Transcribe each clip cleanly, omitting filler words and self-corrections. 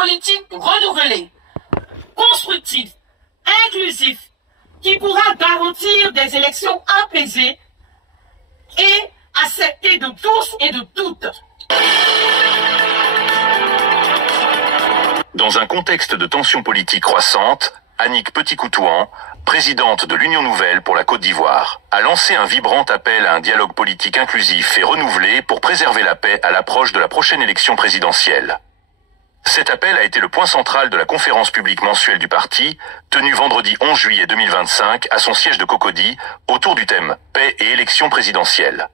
politique renouvelé, constructif, inclusif, qui pourra garantir des élections apaisées et acceptées de tous et de toutes. Dans un contexte de tensions politiques croissantes, Annick Petit-Coutouan, présidente de l'Union Nouvelle pour la Côte d'Ivoire, a lancé un vibrant appel à un dialogue politique inclusif et renouvelé pour préserver la paix à l'approche de la prochaine élection présidentielle. Cet appel a été le point central de la conférence publique mensuelle du parti, tenue vendredi 11 juillet 2025 à son siège de Cocody, autour du thème « Paix et élection présidentielle ».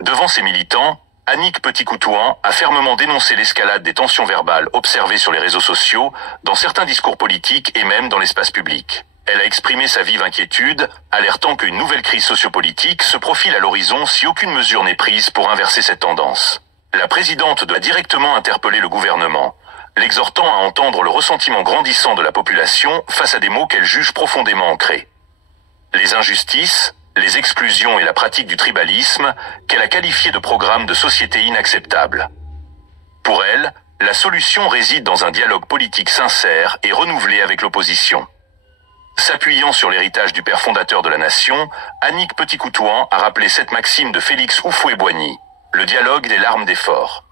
Devant ses militants, Annick Petit-Coutouan a fermement dénoncé l'escalade des tensions verbales observées sur les réseaux sociaux, dans certains discours politiques et même dans l'espace public. Elle a exprimé sa vive inquiétude, alertant qu'une nouvelle crise sociopolitique se profile à l'horizon si aucune mesure n'est prise pour inverser cette tendance. La présidente a directement interpellé le gouvernement, l'exhortant à entendre le ressentiment grandissant de la population face à des mots qu'elle juge profondément ancrés. Les injustices, les exclusions et la pratique du tribalisme, qu'elle a qualifié de programme de société inacceptable. Pour elle, la solution réside dans un dialogue politique sincère et renouvelé avec l'opposition. S'appuyant sur l'héritage du père fondateur de la nation, Annick Petit-Coutouan a rappelé cette maxime de Félix Houphouët-Boigny, le dialogue des larmes des forts.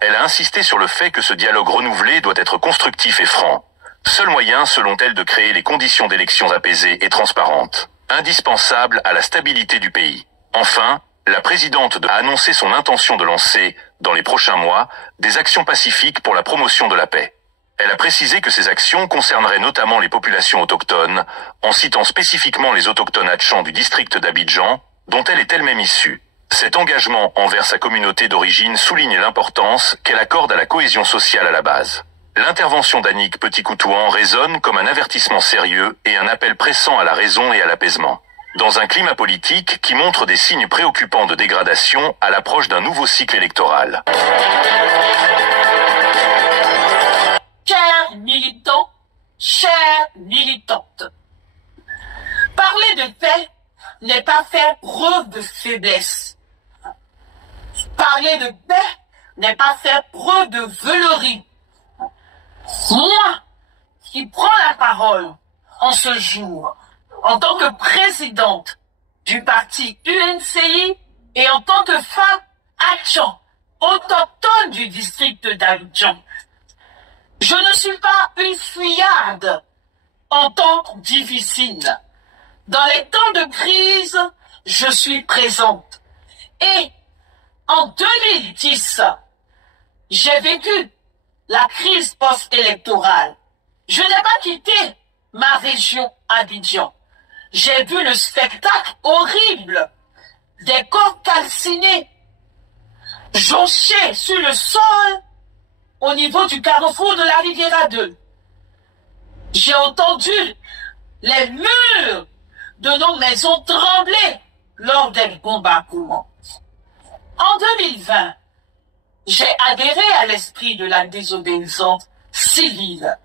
Elle a insisté sur le fait que ce dialogue renouvelé doit être constructif et franc, seul moyen selon elle de créer les conditions d'élections apaisées et transparentes, indispensable à la stabilité du pays. Enfin, la présidente a annoncé son intention de lancer, dans les prochains mois, des actions pacifiques pour la promotion de la paix. Elle a précisé que ces actions concerneraient notamment les populations autochtones, en citant spécifiquement les autochtones Hatchans du district d'Abidjan, dont elle est elle-même issue. Cet engagement envers sa communauté d'origine souligne l'importance qu'elle accorde à la cohésion sociale à la base. L'intervention d'Annick Petit-Coutouan résonne comme un avertissement sérieux et un appel pressant à la raison et à l'apaisement. Dans un climat politique qui montre des signes préoccupants de dégradation à l'approche d'un nouveau cycle électoral. Chers militants, chères militantes, parler de paix n'est pas faire preuve de faiblesse. Parler de paix n'est pas faire preuve de veulerie. Moi, qui prends la parole en ce jour, en tant que présidente du parti UNCI et en tant que femme Hatchan, autochtone du district d'Abidjan, je ne suis pas une fuyarde en temps difficile. Dans les temps de crise, je suis présente. Et en 2010, j'ai vécu la crise post-électorale. Je n'ai pas quitté ma région Abidjan. J'ai vu le spectacle horrible des corps calcinés, jonchés sur le sol au niveau du carrefour de la Riviera 2. J'ai entendu les murs de nos maisons trembler lors des bombardements. En 2020, j'ai adhéré à l'esprit de la désobéissance civile.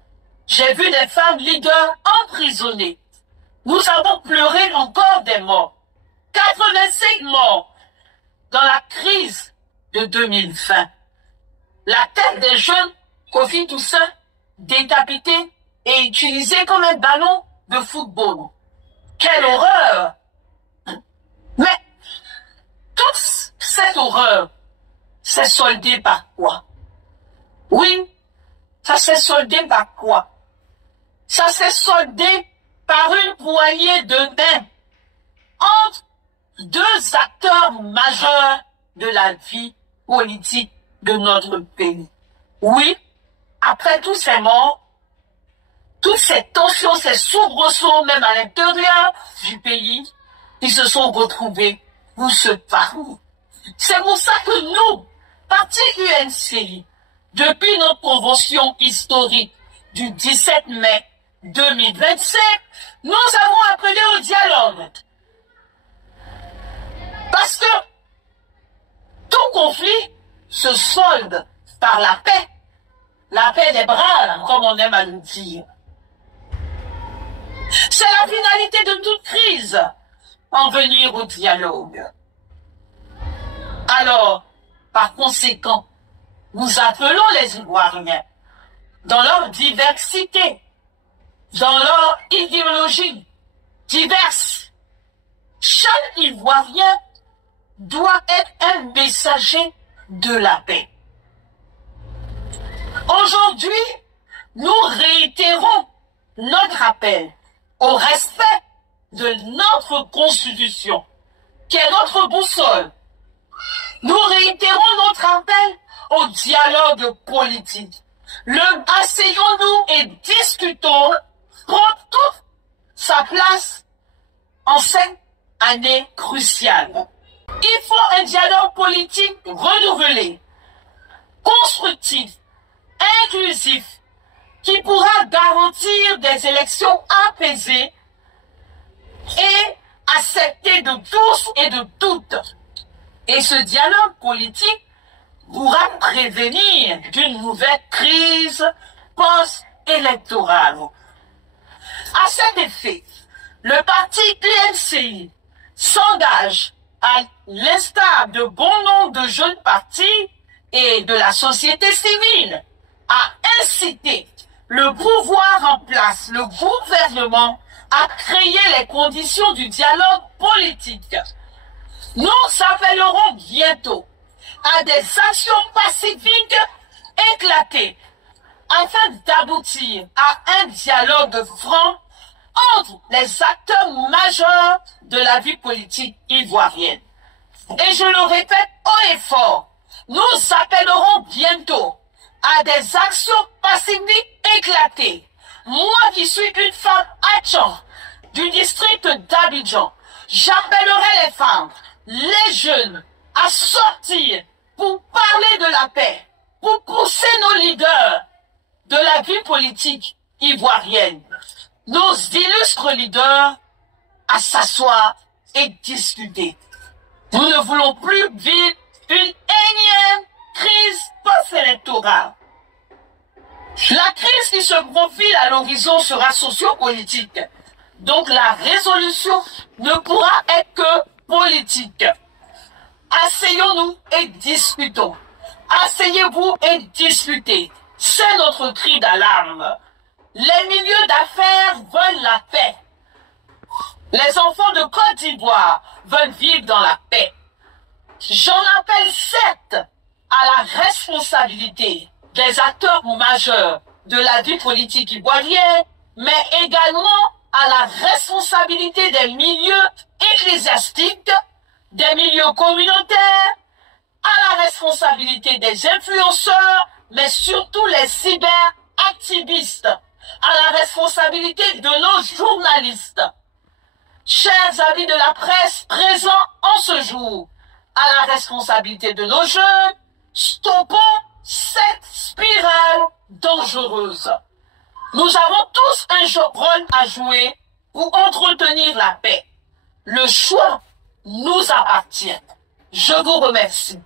J'ai vu des femmes leaders emprisonnées. Nous avons pleuré encore des morts. 85 morts dans la crise de 2020. La tête des jeunes Kofi Toussaint décapitée et utilisée comme un ballon de football. Quelle horreur! Mais toute cette horreur s'est soldée par quoi? Oui, ça s'est soldé par quoi? Ça s'est soldé par une poignée de main entre deux acteurs majeurs de la vie politique de notre pays. Oui, après tous ces morts, toutes ces tensions, ces soubresauts, même à l'intérieur du pays, ils se sont retrouvés pour se parler. C'est pour ça que nous, parti UNCI, depuis notre convention historique du 17 mai 2025, nous avons appelé au dialogue. Parce que tout conflit se solde par la paix des bras, comme on aime à le dire. C'est la finalité de toute crise, en venir au dialogue. Alors, par conséquent, nous appelons les Ivoiriens, dans leur diversité, dans leur idéologie diverse. Chaque Ivoirien doit être un messager de la paix. Aujourd'hui, nous réitérons notre appel au respect de notre Constitution, qui est notre boussole. Nous réitérons notre appel au dialogue politique. Asseyons-nous et discutons prend toute sa place en cette année cruciale. Il faut un dialogue politique renouvelé, constructif, inclusif, qui pourra garantir des élections apaisées et acceptées de tous et de toutes. Et ce dialogue politique pourra prévenir d'une nouvelle crise post-électorale. À cet effet, le parti UNCI s'engage, à l'instar de bon nombre de jeunes partis et de la société civile, à inciter le pouvoir en place, le gouvernement, à créer les conditions du dialogue politique. Nous appellerons bientôt à des actions pacifiques éclatées afin d'aboutir à un dialogue franc entre les acteurs majeurs de la vie politique ivoirienne. Et je le répète haut et fort, nous appellerons bientôt à des actions pacifiques éclatées. Moi qui suis une femme Atchan du district d'Abidjan, j'appellerai les femmes, les jeunes à sortir pour parler de la paix, pour pousser nos leaders de la vie politique ivoirienne, nos illustres leaders à s'asseoir et discuter. Nous ne voulons plus vivre une énième crise post-électorale. La crise qui se profile à l'horizon sera socio-politique. Donc la résolution ne pourra être que politique. Asseyons-nous et discutons. Asseyez-vous et discutez. C'est notre cri d'alarme. Les milieux d'affaires veulent la paix. Les enfants de Côte d'Ivoire veulent vivre dans la paix. J'en appelle certes à la responsabilité des acteurs majeurs de la vie politique ivoirienne, mais également à la responsabilité des milieux ecclésiastiques, des milieux communautaires, à la responsabilité des influenceurs, mais surtout les cyberactivistes, à la responsabilité de nos journalistes. Chers amis de la presse présents en ce jour, à la responsabilité de nos jeunes, stoppons cette spirale dangereuse. Nous avons tous un rôle à jouer pour entretenir la paix. Le choix nous appartient. Je vous remercie.